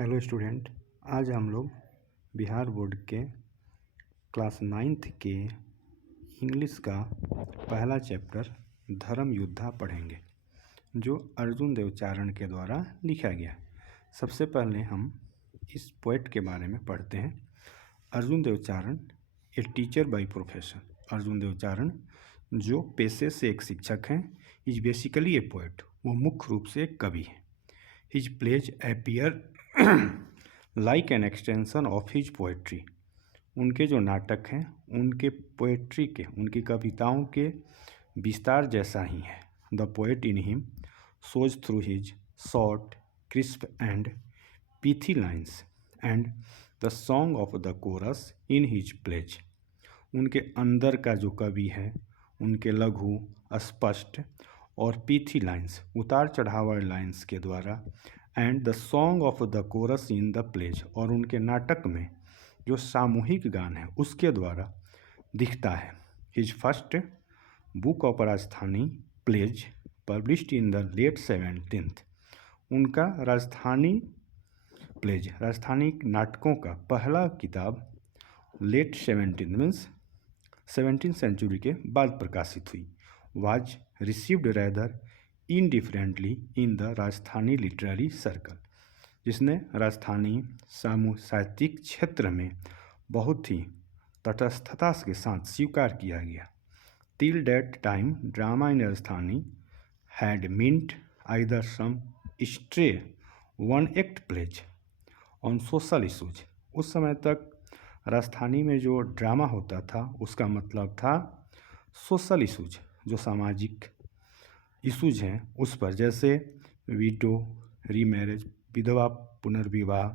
Hello student, आज हम लोग बिहार बोर्ड के क्लास 9th के इंग्लिश का पहला चैप्टर धर्म युद्धा पढ़ेंगे, जो अर्जुन देवचारण के द्वारा लिखा गया। सबसे पहले हम इस पोएट के बारे में पढ़ते हैं। Arjun Devcharan a teacher by profession. Arjun Devcharan जो पेशे से एक शिक्षक हैं, इज बेसिकली ए पोएट। वो मुख्य रूप से एक कवि हैं। His plays appear like an extension of his poetry. उनके जो नाटक हैं उनके पोएट्री के, उनकी कविताओं के विस्तार जैसा ही है। The poet in him shows through his short, crisp and pithy lines and the song of the chorus in his plays. उनके अंदर का जो कवि है, उनके लघु, स्पष्ट और पीथी लाइन्स, उतार चढ़ाव वाले लाइन्स के द्वारा, and the song of the chorus in the plays, और उनके नाटक में जो सामूहिक गान है उसके द्वारा दिखता है। His first book of Rajasthani plays published in the late 17th। उनका राजस्थानी प्लेज, राजस्थानी नाटकों का पहला किताब late 17th means 17th century के बाद प्रकाशित हुई। Was received rather indifferently in the Rajasthani literary circle, जिसने राजस्थानी साहित्यिक क्षेत्र में बहुत ही तटस्थता के साथ स्वीकार किया गया। Till that time drama in Rajasthani had meant either some stray one act plays on social issues. उस समय तक राजस्थानी में जो ड्रामा होता था उसका मतलब था सोशल इशूज, जो सामाजिक इशूज हैं उस पर, जैसे वीडो, रीमैरिज, विधवा पुनर्विवाह,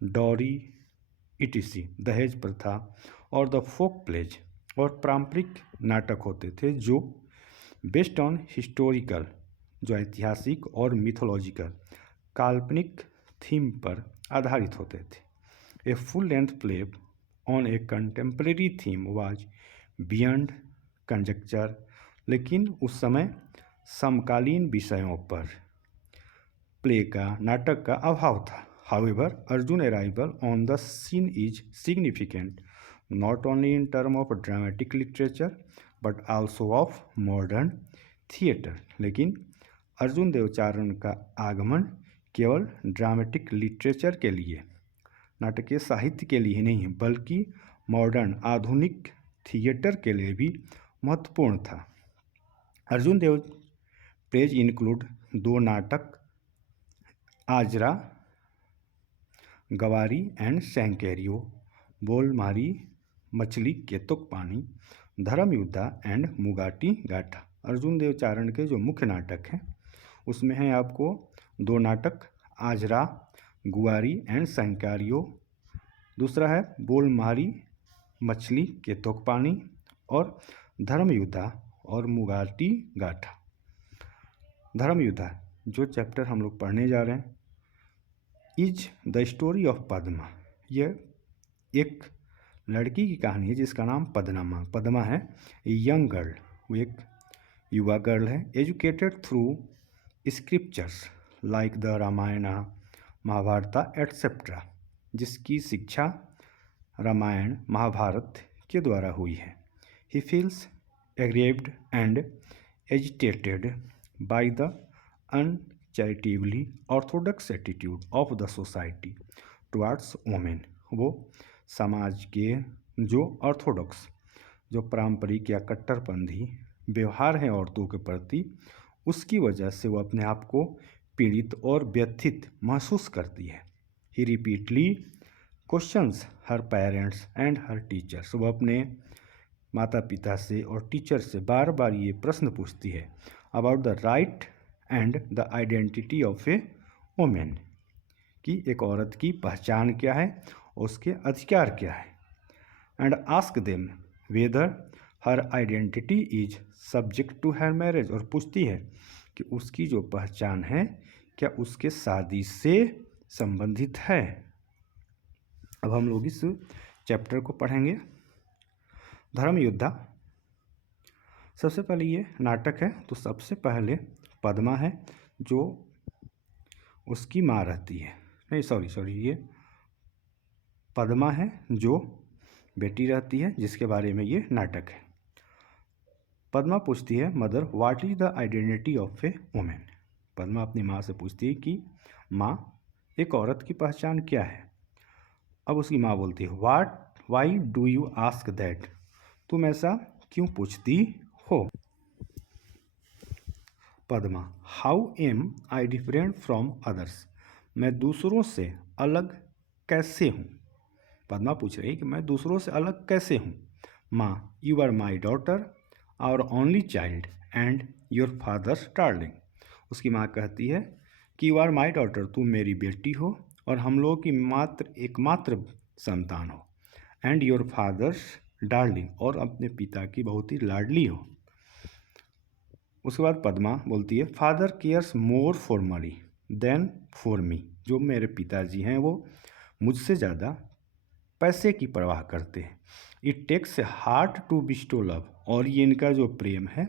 डॉरी इटीसी, दहेज प्रथा, और द फोक प्लेज और पारंपरिक नाटक होते थे जो बेस्ड ऑन हिस्टोरिकल, जो ऐतिहासिक और मिथोलॉजिकल काल्पनिक थीम पर आधारित होते थे। A full length play on a contemporary theme was beyond conjecture, लेकिन उस समय समकालीन विषयों पर प्ले का, नाटक का अभाव था। However Arjun arrival on the scene is significant not only in term of dramatic literature but also of modern theatre. लेकिन अर्जुन देवचारण का आगमन केवल ड्रामेटिक लिटरेचर के लिए, नाटकीय साहित्य के लिए ही नहीं, बल्कि मॉडर्न आधुनिक थिएटर के लिए भी महत्वपूर्ण था। अर्जुन देव प्लेज इंक्लूड 2 नाटक, आजरा गवारी एंड सैंकेरियो, बोलमारी मछली केतुक पानी, धर्म युद्धा एंड मुगाटी गाठा। अर्जुन देवचारण के जो मुख्य नाटक हैं उसमें हैं आपको 2 नाटक, आजरा गुआरी एंड सैंकारियो, दूसरा है बोलमारी मछली केतुक पानी, और धर्म युद्धा और मुगाटी गाठा। धर्म युद्धा जो चैप्टर हम लोग पढ़ने जा रहे हैं, is the story of Padma. यह एक लड़की की कहानी है जिसका नाम पद्मा है। यंग गर्ल, वो एक युवा गर्ल है, educated through scriptures like the Ramayana, Mahabharata etcetera, जिसकी शिक्षा रामायण महाभारत के द्वारा हुई है। He feels aggrieved and agitated by the uncharitably orthodox attitude of the society towards women. वो समाज के जो ऑर्थोडॉक्स, जो पारंपरिक या कट्टरपंथी व्यवहार है औरतों के प्रति, उसकी वजह से वो अपने आप को पीड़ित और व्यथित महसूस करती है। He repeatedly questions her parents and her teachers. वो अपने माता पिता से और टीचर से बार बार ये प्रश्न पूछती है about the right and the identity of A women, कि एक औरत की पहचान क्या है और उसके अधिकार क्या है। And ask them whether her identity is subject to her marriage, और पूछती है कि उसकी जो पहचान है क्या उसके शादी से संबंधित है। अब हम लोग इस चैप्टर को पढ़ेंगे। धर्म युद्धा, सबसे पहले ये नाटक है, तो सबसे पहले पद्मा है जो उसकी माँ रहती है। नहीं सॉरी ये पद्मा है जो बेटी रहती है, जिसके बारे में ये नाटक है। पद्मा पूछती है mother what is the identity of a women. Padma अपनी माँ से पूछती है कि माँ एक औरत की पहचान क्या है। अब उसकी माँ बोलती है why do you ask that, तुम ऐसा क्यों पूछती हो। Padma how am I different from others, मैं दूसरों से अलग कैसे हूँ। पद्मा पूछ रही है कि मैं दूसरों से अलग कैसे हूँ। माँ you are my daughter our only child and your father's darling. उसकी माँ कहती है कि यू आर माई डॉटर, तुम मेरी बेटी हो और हम लोगों की एकमात्र संतान हो, एंड योर फादर्स डार्लिंग, और अपने पिता की बहुत ही लाडली हो। उसके बाद पद्मा बोलती है father cares more for money than for me, जो मेरे पिताजी हैं वो मुझसे ज़्यादा पैसे की परवाह करते हैं। It takes a heart to bestow love, और ये इनका जो प्रेम है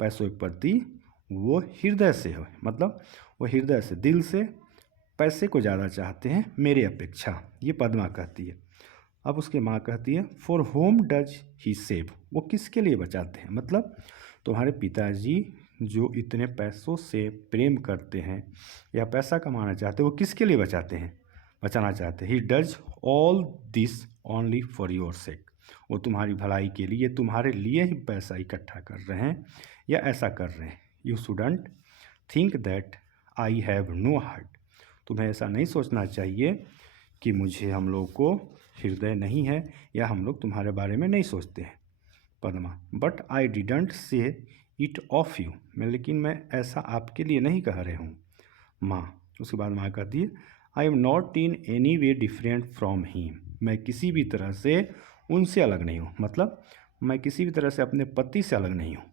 पैसों के प्रति वो हृदय से है, मतलब वो हृदय से दिल से पैसे को ज़्यादा चाहते हैं मेरे अपेक्षा, ये पद्मा कहती है। अब उसकी माँ कहती है for home does he save, वो किसके लिए बचाते हैं, मतलब तुम्हारे पिताजी जो इतने पैसों से प्रेम करते हैं या पैसा कमाना चाहते हैं, वो किसके लिए बचाना चाहते हैं। He does all this only for your sake, वो तुम्हारी भलाई के लिए, तुम्हारे लिए ही पैसा इकट्ठा कर रहे हैं या ऐसा कर रहे हैं। You shouldn't think that I have no heart, तुम्हें ऐसा नहीं सोचना चाहिए कि हम लोग को हृदय नहीं है या हम लोग तुम्हारे बारे में नहीं सोचते हैं। Padma but I didn't say it of you, लेकिन मैं ऐसा आपके लिए नहीं कह रही हूँ। माँ उसके बाद माँ कहती है I am not in any way different from him, मैं किसी भी तरह से उनसे अलग नहीं हूँ, मतलब मैं किसी भी तरह से अपने पति से अलग नहीं हूँ।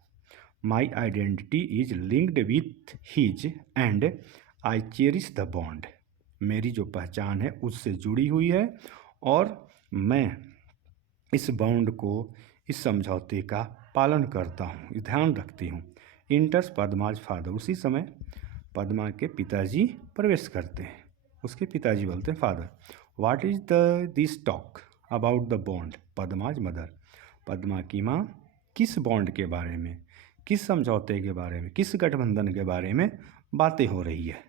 My identity is linked with his and I cherish the bond, मेरी जो पहचान है उससे जुड़ी हुई है और मैं इस बॉन्ड को, इस समझौते का पालन करता हूँ, ध्यान रखती हूँ। इंटर्स पद्माज फादर, उसी समय पद्मा के पिताजी प्रवेश करते हैं। उसके पिताजी बोलते हैं father what is this talk about the bond Padma's mother, Padma की माँ किस बॉन्ड के बारे में, किस समझौते के बारे में, किस गठबंधन के बारे में बातें हो रही है।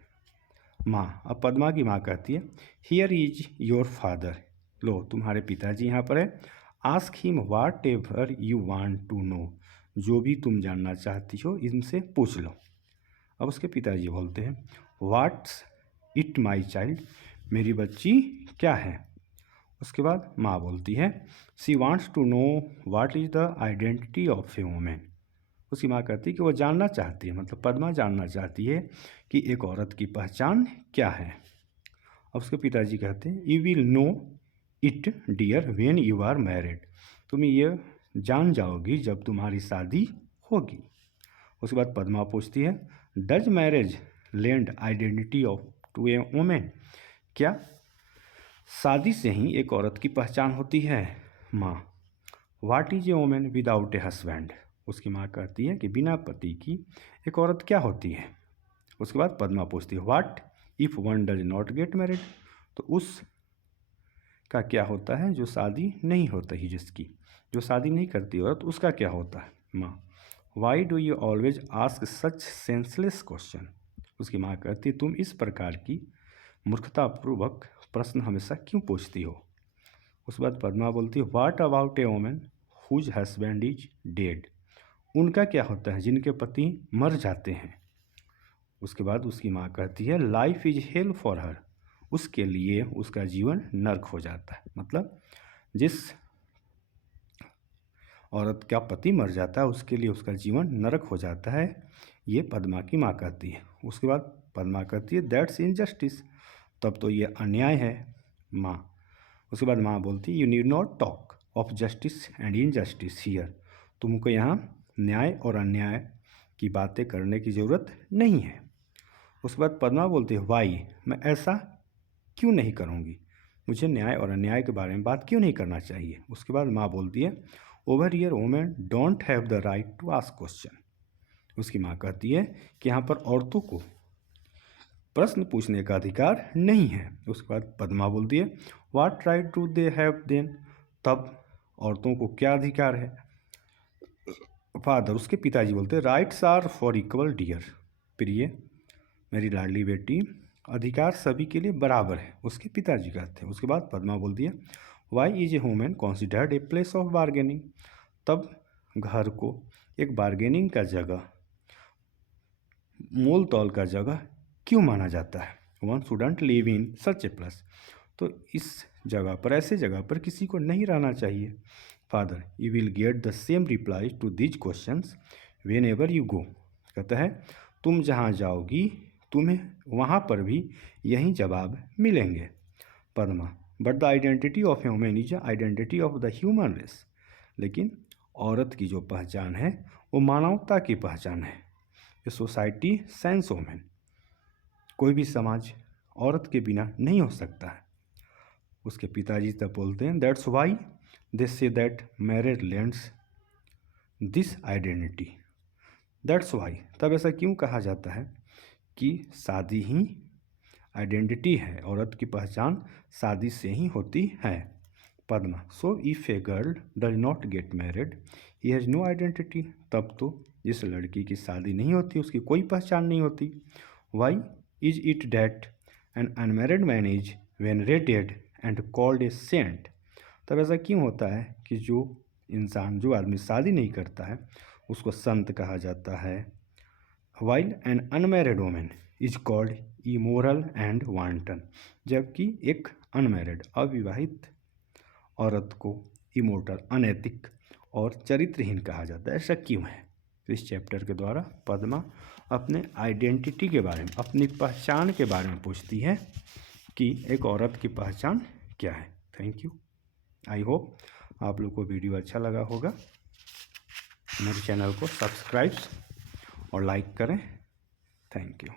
माँ, अब पद्मा की माँ कहती है हियर इज योर फादर, लो तुम्हारे पिताजी यहाँ पर है। Ask him whatever you want to know, जो भी तुम जानना चाहती हो इनसे पूछ लो। अब उसके पिताजी बोलते हैं वाट्स इट माई चाइल्ड, मेरी बच्ची क्या है। उसके बाद माँ बोलती है she wants to know what is the identity of a women, उसकी माँ कहती है कि वो जानना चाहती है, मतलब पद्मा जानना चाहती है कि एक औरत की पहचान क्या है। अब उसके पिताजी कहते हैं you will know it dear when you are married, तुम ये जान जाओगी जब तुम्हारी शादी होगी। उसके बाद पद्मा पूछती है does marriage land identity of to a women, क्या शादी से ही एक औरत की पहचान होती है। माँ what is a women without a husband, उसकी माँ कहती है कि बिना पति की एक औरत क्या होती है। उसके बाद पद्मा पूछती है what if one does not get married, तो उस का क्या होता है जो शादी नहीं होता ही, जिसकी जो शादी नहीं करती औरत, तो उसका क्या होता है। माँ why do you always ask such senseless question, उसकी माँ कहती है तुम इस प्रकार की मूर्खतापूर्वक प्रश्न हमेशा क्यों पूछती हो। उसके बाद पद्मा बोलती है what about a women whose husband is dead, उनका क्या होता है जिनके पति मर जाते हैं। उसके बाद उसकी माँ कहती है life is hello for her, उसके लिए उसका जीवन नर्क हो जाता है, मतलब जिस औरत का पति मर जाता है उसके लिए उसका जीवन नरक हो जाता है, ये पद्मा की माँ कहती है। उसके बाद पद्मा कहती है दैट्स इनजस्टिस, तब तो ये अन्याय है। माँ उसके बाद माँ बोलती है you need not talk of justice and injustice here, तुमको यहाँ न्याय और अन्याय की बातें करने की ज़रूरत नहीं है। उसके बाद पद्मा बोलती है वाई, मैं ऐसा क्यों नहीं करूँगी, मुझे न्याय और अन्याय के बारे में बात क्यों नहीं करना चाहिए। उसके बाद माँ बोलती है over here women don't have the right to ask question, उसकी माँ कहती है कि यहाँ पर औरतों को प्रश्न पूछने का अधिकार नहीं है। उसके बाद पद्मा बोलती है what right do they have then, तब औरतों को क्या अधिकार है। फादर, उसके पिताजी बोलते हैं rights are for equal dear, प्रिय मेरी लाडली बेटी, अधिकार सभी के लिए बराबर है, उसके पिताजी कहते हैं। उसके बाद पद्मा बोलती है why is a women considered a place of bargaining, तब घर को एक बार्गेनिंग का जगह, मोल तौल का जगह क्यों माना जाता है। One shouldn't live in such a place, तो इस जगह पर, ऐसे जगह पर किसी को नहीं रहना चाहिए। Father, you will get the same reply to these questions whenever you go, कहता है तुम जहाँ जाओगी तुम्हें वहाँ पर भी यही जवाब मिलेंगे। Padma, but the identity of human is identity of the human race, लेकिन औरत की जो पहचान है वो मानवता की पहचान है। ये सोसाइटी सेंस वुमेन, कोई भी समाज औरत के बिना नहीं हो सकता है। उसके पिताजी तब बोलते हैं that's why they say that marriage lends this identity, that's why, तब ऐसा क्यों कहा जाता है कि शादी ही आइडेंटिटी है, औरत की पहचान शादी से ही होती है। Padma, so if a girl does not get married he has no identity, तब तो जिस लड़की की शादी नहीं होती उसकी कोई पहचान नहीं होती। Why is it that an unmarried man is venerated and called a saint, तब ऐसा क्यों होता है कि जो इंसान, जो आदमी शादी नहीं करता है उसको संत कहा जाता है। While an unmarried women is called immoral and wanton, जबकि एक अनमैरिड अविवाहित औरत को इमोरल, अनैतिक और चरित्रहीन कहा जाता है। ऐसा क्यों है। तो इस चैप्टर के द्वारा पद्मा अपने आइडेंटिटी के बारे में, अपनी पहचान के बारे में पूछती है कि एक औरत की पहचान क्या है। Thank you. आई होप आप लोग को वीडियो अच्छा लगा होगा। मेरे चैनल को सब्सक्राइब और लाइक करें। Thank you.